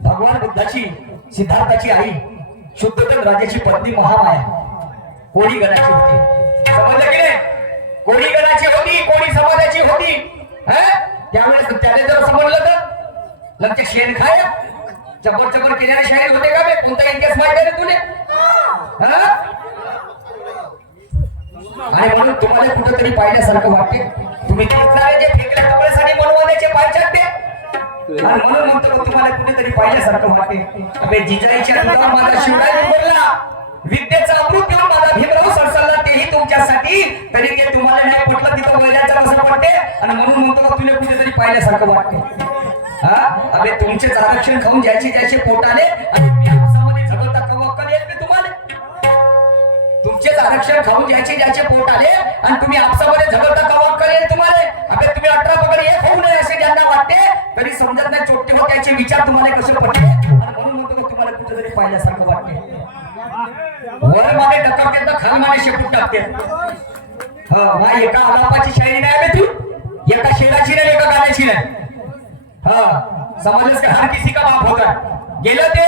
भगवान बुद्धाची सिद्धार्थाची आई शुद्धोधन राजाची पत्नी महामाया कोणी गणाची होती. समजलं की नाही कोणी गणाची होती कोणी समाजाची होती. त्यावेळेस त्याने जर समजलं तर लमचे शेण खाय चबर चबर केल्याने शाहीर होते का बे कोणता इतिहास माहिती आहे तुले. आणि म्हणून तुम्हाला कुठेतरी पाहिल्यासारखं वाटते तुम्ही दिसणारे जे फेकल्या कपड्यासाठी मनवाण्याचे पाय चाटते आणि म्हणून म्हणतो तुम्हाला कुठेतरी पाहिल्यासारखं वाटते. अबे जिजाईच्या दुधावर माझा शिवराय बोलला विद्येचा अमृत घेऊन माझा भीमराव सरसरला तेही तुमच्यासाठी तरी ते तुम्हाला नाही पटलं तिथं वैल्याचा कसं पडते आणि म्हणून म्हणतो तुला कुठेतरी पाहिल्यासारखं वाटते. हा अबे तुमचेच आरक्षण खाऊन ज्याची त्याचे पोटाने आणि मी आपसामध्ये झगडता कवा अक्कल येत नाही तुम्हाला. तुमचेच आरक्षण खाऊन ज्याचे ज्याचे पोट आले आणि तुम्ही आपसामध्ये झगडता कवा अक्कल येत तुम्हाला. अबे तुम्ही 18 पकड एक होऊ नये असे ज्यांना वाटते तरी समजत नाही चोट्टे हो त्याचे विचार तुम्हाला कसे पडले आणि म्हणून म्हणतो तुम्हाला कुठेतरी पाहिल्यासारखं वाटते. वर मागे ढकलते तर खाल मागे शेपूट टाकते. हा एका आलापाची शायरी नाही आहे तू, एका शेराची नाही एका गाण्याची नाही. हा समजलंस का? हर किसी का बाप होता. गेलं ते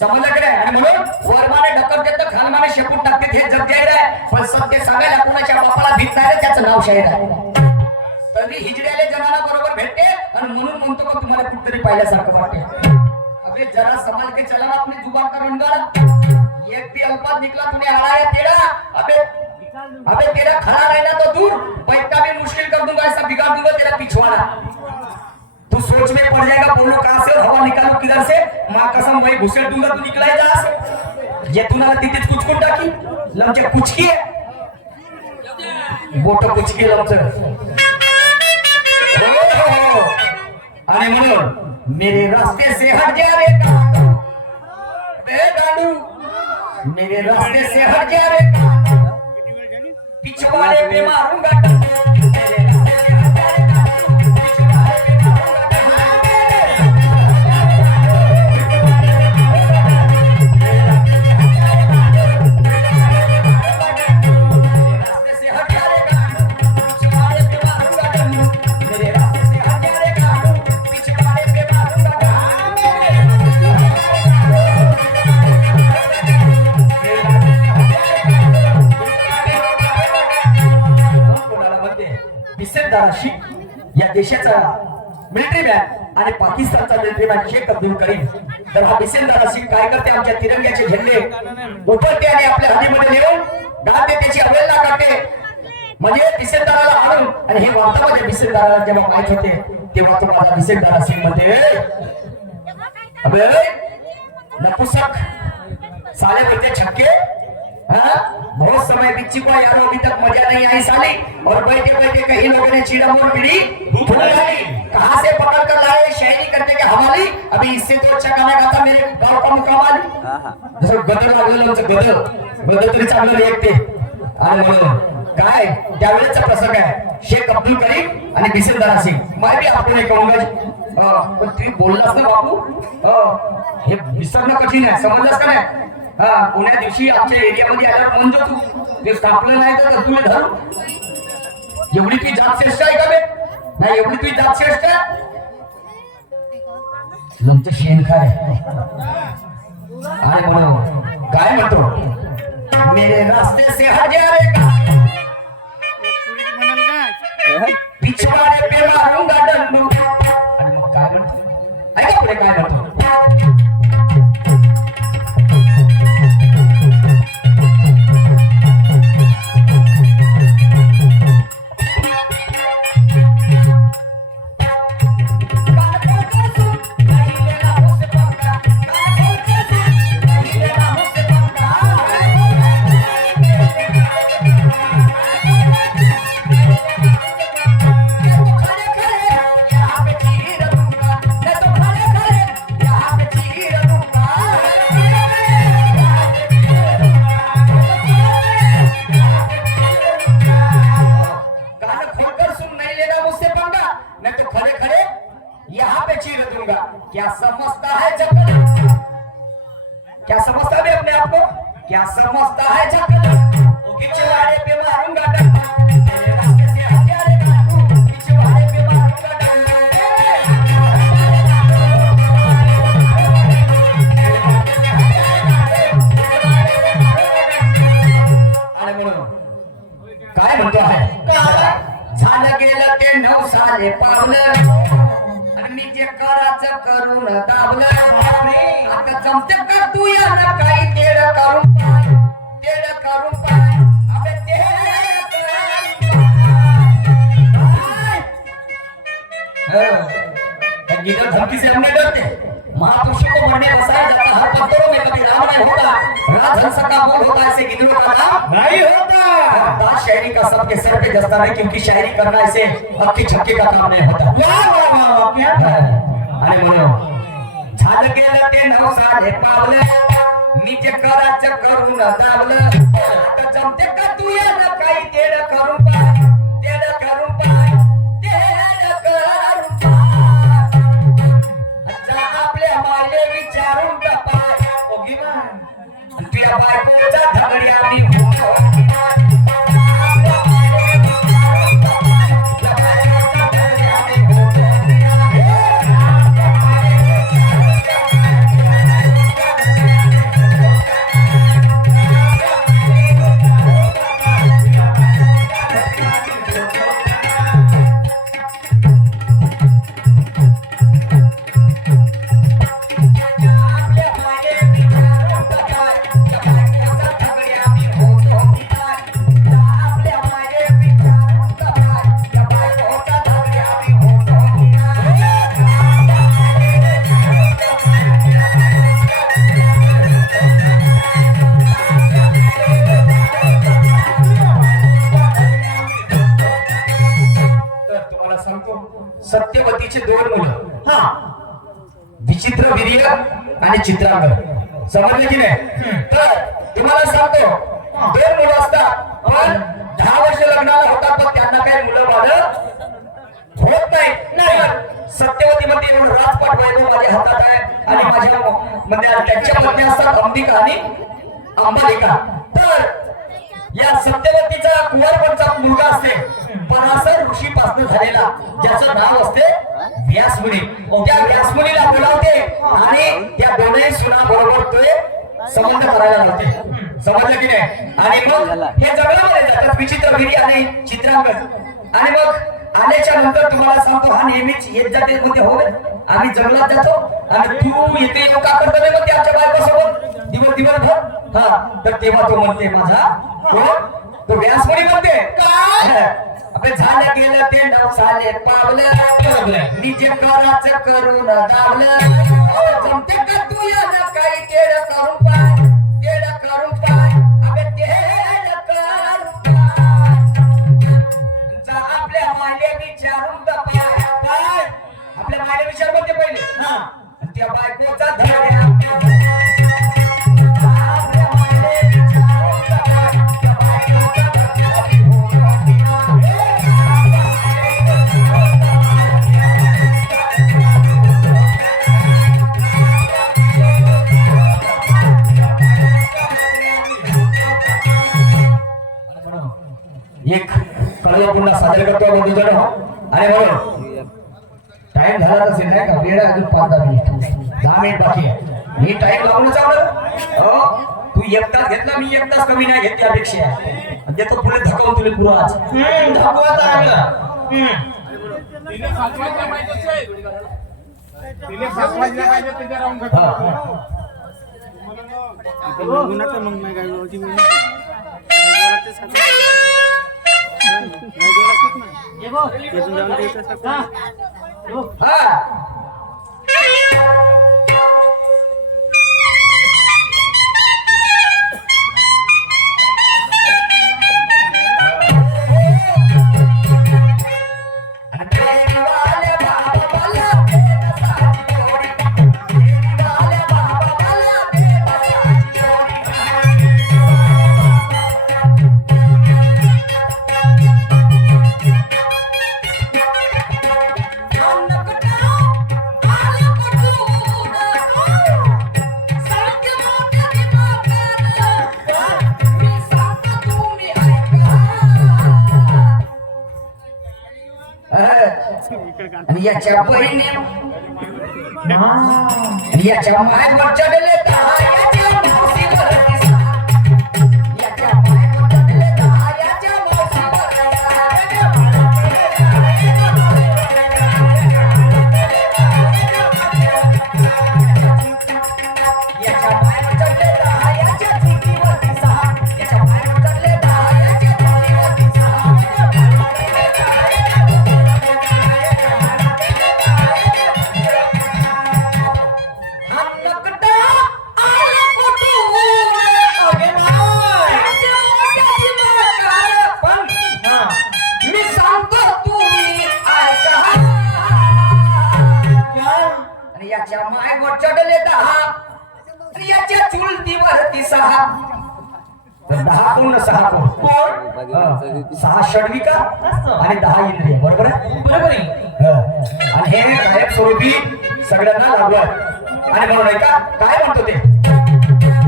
समजलं का नाही? आणि म्हणून वरमाने ढकलते तर खालमाने शेपूट टाकते. हे जग जाहीर आहे पण सत्य सांगायला कुणाच्या बापाला भीत नाही त्याचं नाव शाहीर आहे. तरी हिजड्याले जनाला बरोबर भेटते आणि म्हणून म्हणतो का तुम्हाला कुठतरी पाहिल्यासारखं वाटते. अबे जरा संभाल के चला ना अपनी जुबान का रंगाला. एक भी अल्फाज निकला तूने हराया तेरा. अबे तेरा खड़ा रहना तो दूर बैठना भी मुश्किल कर दूंगा. ऐसा बिगाड़ दूंगा तेरा पिछवाड़ा. तू सोच में पड़ जाएगा बोलो कहां से हवा निकालो किधर से. मां कसम वही घुसेड़ दूंगा तू निकला है जहां से. ये तू ना तिथेच कुचकून टाकी लमच्या कुचकी बोट कुचकी लमचं. आणि म्हणून मेरे रास्ते से हट जा रे गांडू. मेरे रास्ते से हट जा रे गांडू. पिछवाड़े पे मारूंगा डंडू. मेरे रास्ते से हट जा रे गांडू. पिछवाड़े पे मारूंगा या देशाचा मिलिटरी मॅन आणि पाकिस्तानचा मिलिटरी मॅन शेख अब्दुल करीम. तर हा बिसेंदार सिंग काय करते आमच्या तिरंग्याचे झेंडे उपटते आणि आपल्या हातीमध्ये नेऊन घालते त्याची अवहेलना करते. म्हणजे बिसेंदाराला आणून आणि हे वार्तामध्ये बिसेंदाराला जेव्हा माहित होते तेव्हा तो माझा बिसेंदार सिंग मध्ये अबे नपुसक साले बच्चे छक्के. बहुत समय बीत चुका यार अभी तक मजा नहीं आई साली. और बैठे बैठे कई लोगों ने चीड़ा मोर पीड़ी कहां से पकड़ कर लाए शायरी करने के हवाली. अभी इससे तो अच्छा गाना गाता मेरे गांव का मुकामाली. जसं गदर लागलेलं गदर तरी चांगलं ऐकते. आणि म्हणून काय त्यावेळेचा प्रसंग आहे. शेख अब्दुल करीम आणि बिसेंदार सिंग. मैं भी आपको नहीं कहूंगा पण तुम्ही बोललास ना बापू हे विसरणं कठीण आहे. समजलास का नाही? हा पुण्या दिवशी आमच्या एरियामध्ये आला म्हणजे तू ते स्थापलं नाही तर तुला धरू. एवढी तुझी जात श्रेष्ठ आहे का बे? नाही एवढी तुझी जात श्रेष्ठ आहे. लोकचं शेण काय आणि म्हणून काय म्हणतो मेरे रास्ते से हट जा रे गांडू. पिछवाड़े पे मारूंगा डंडू. आणि मग काय म्हणतो ऐका पुढे काय म्हणतो. क्या समझता है जगत. क्या समझता है अपने आप को. क्या समझता है जगत. पिछवाड़े पे मारूंगा डंडा. मेरे रास्ते से हट जा रे गांडू. पिछवाड़े पे मारूंगा डंडा. आणि म्हणून काय म्हणतो आहे झालं गेलं ते 9 साले पावलं. मी जे करायचं करून दाबलं. आता जमते का तू याला काही तेड करून पाय. अबे ते गिटार धमकी से हमने डरते महापुरुषों को मरने बसाया जाता, हर पत्थरों में कभी राम नहीं होता, राजहंस का बोल होता, ऐसे गिद्धों का नाम नहीं होता। दास शायरी का सबके सर पे जस्ता है, क्योंकि शायरी करना ऐसे हक्की छक्के का काम नहीं होता। वाह वाह वाह वाह, क्या अरे बोलो झाल गेलं ते नवसाने पावलं, नीचे कराच करून दावलं, आता जमते का तू याला काही तेड करून पाय, तेड करून पाय, तेड करून पाय, जा आपल्या मायले विचारून पाय, ओगी मा तुझ्या बायकोचा धगड्या मी होतो, आपल्या मायले विचारून पाय, तुझ्या बायकोचा धगड्या मी होतो, सत्यवतीचे दोन मुलं, हा विचित्र वीर्य आणि चित्रांगद, समजले की नाही? तर तुम्हाला सांगतो, दोन मुलं असतात, पण 10 वर्ष लग्नाला होतात, पण त्यांना काही मुलं बाळ होत नाही. सत्यवती मध्ये एवढं राजपाट वैभव माझ्या हातात आहे, आणि माझ्या म्हणजे त्यांच्या पत्नी असतात अंबिका आणि अंबालिका. तर या सत्यवतीचा कुंवारपणचा मुलगा असते पराशर ऋषी पासून झालेला, ज्याचं नाव असते व्यासमुनी. त्या व्यासमुनीला बोलावते आणि त्या दोन्ही सुना बरोबर तो संबंध करायला लावते, समजलं की नाही? आणि मग हे जंगलामध्ये जातात, विचित्र वीर्य आणि चित्रांगद. आणि मग आल्याच्या नंतर तुम्हाला सांगतो, हा नेहमीच येत जाते, म्हणते हो आम्ही जंगलात जातो आणि तू येते येऊ का करतो नाही, मग ते आमच्या बायकोसोबत दिवसभर. हा तर तेव्हा तो म्हणते माझा तो व्यासमुनी म्हणते काय आपले झालं गेलं ते नवसाले पावलं, निजे कराच करून दावलं, जमते का तू याला काही तेड करून पाय, तेड करून पाय, अबे तेड करून पाय, जा आपल्या मायले विचारून पाय, आपल्या मायले विचार म्हणते पहिले, हा त्या बायकोचा धड्या एक कळवा पुन्हा सादर करतो बंधूजन. आणि म्हणून टाइम झाला असेल नाही का, वेळ अजून 5-10 मिनिट, 10 मिनिट बाकी आहे. मी टाइम लावूनच आवडत, तू एकटाच घेतला, मी एकटाच कमी नाही घेत, त्यापेक्षा देतो पुढे धकावून तुला पुढं आज धकवा चांगला. तिने 7 वाजल्या पाहिजे त्याच्या राऊंड आणि याच्या बहिणी याच्या मायवर चढले याच्या मावशीवर दिसा, याच्या मायवर चढले याच्या मावशीवर याच्या मायवर चढले याच्या चुकीवर दिसा, याच्या मायवर चढले याच्या चुकीवर दिसा. याच्या मायवर चढले 10 याच्या चुलतीवरती 6 तर 10 कोण 6 कोण 6 षडविका आणि 10 इंद्रिय बरोबर आहे बरोबर आहे. आणि हे गायक स्वरूपी सगळ्यांना लागू आहे आणि म्हणून ऐका काय म्हणतो ते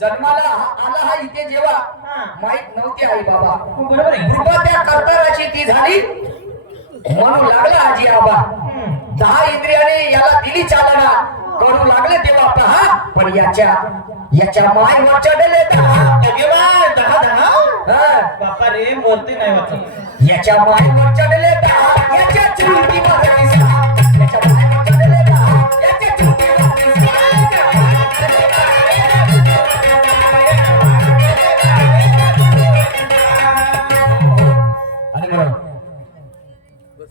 जन्माला आला हा इथे जेव्हा माहित नव्हती आई बाबा बरोबर आहे. कृपा त्या कर्ताराची ती झाली म्हणू लागला आजी आबा 10 इंद्रियाने याला दिली चालना करू लागले ते बापा हा पण याच्या मायवर चढले 10 अगे बा 10 हा, बापा रे बोलते नाही वाटत. याच्या मायवर चढले 10 याच्या चुलतीवर 6 याच्या मायवर चढले 10 याच्या चुलतीवर 6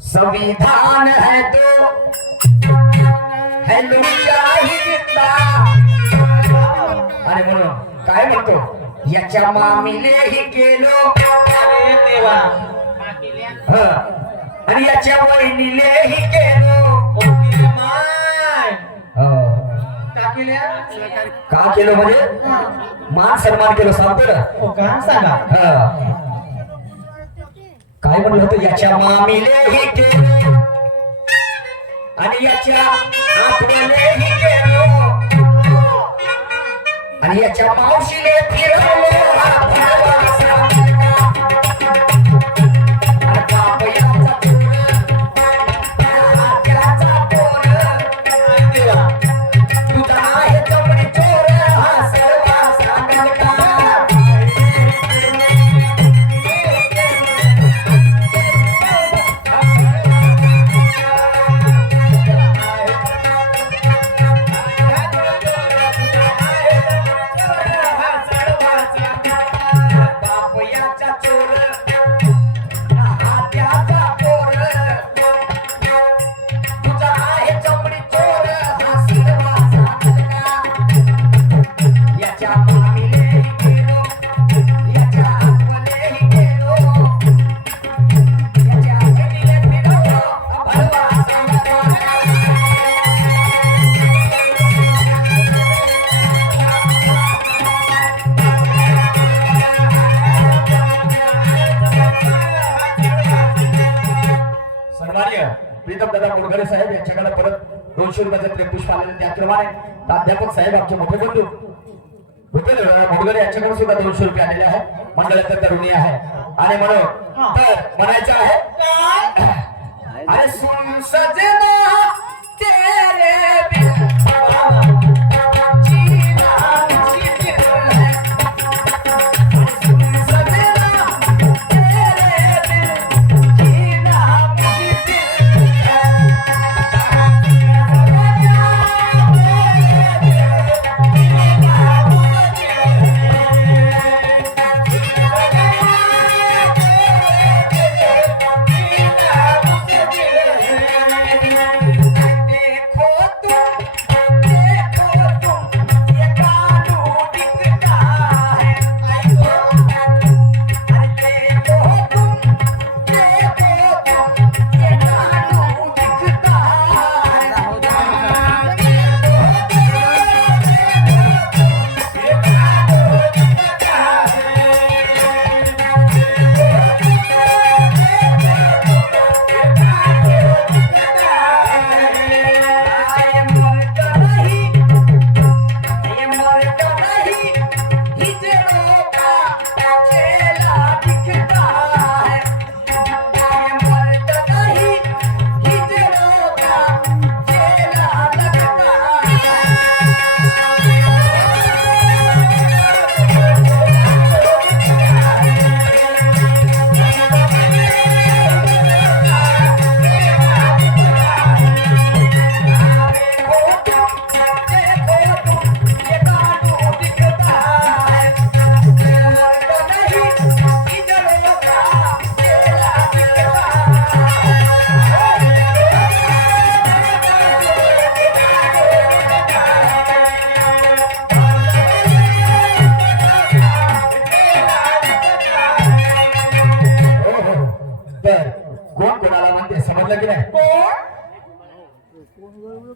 संविधान है तो है लोकशाहीचा आणि म्हणून काय म्हणतो याच्या मामीलेही केलो अरे देवा. आणि याच्या वहिनीलेही केलो बोलते माय. का केल्या का केलं म्हणजे मान सन्मान केलं सांगतो ना हो का सांगा. काय म्हणलं होतं याच्या मामीलेही केलो आणि याच्या आठवलेही केलो आणि याच्या मावशीले फिरवले तुझा आहे चमडी चोर हा सर्व सांगल का बापयाचा चोर हात्याचा पोर तुझा आहे चमडी चोर हा सर्व सांगल का याच्या मामीलेही गेलो याच्या आठवलेही गेलो याच्या बहिणीले फिरवलो भरवा सांगल सन्माननीय प्रीतम दादा मोडघरे साहेब यांच्याकडे परत 200 रुपयाचे त्रिपुष्प आलेले त्याप्रमाणे प्राध्यापक साहेब आमचे मोठे बंधू भूपेंद्र दादा मोडघरे यांच्याकडे सुद्धा 200 रुपये आलेले आहेत मंडळाचा तरुणी आहे आणि म्हणून तर म्हणायचं आहे अरे सुन सजना तेरे बिन जीना मुश्किल है सुन सजना तेरे बिन जीना मुश्किल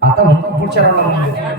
आता म्हणतो पुढच्या राऊंडला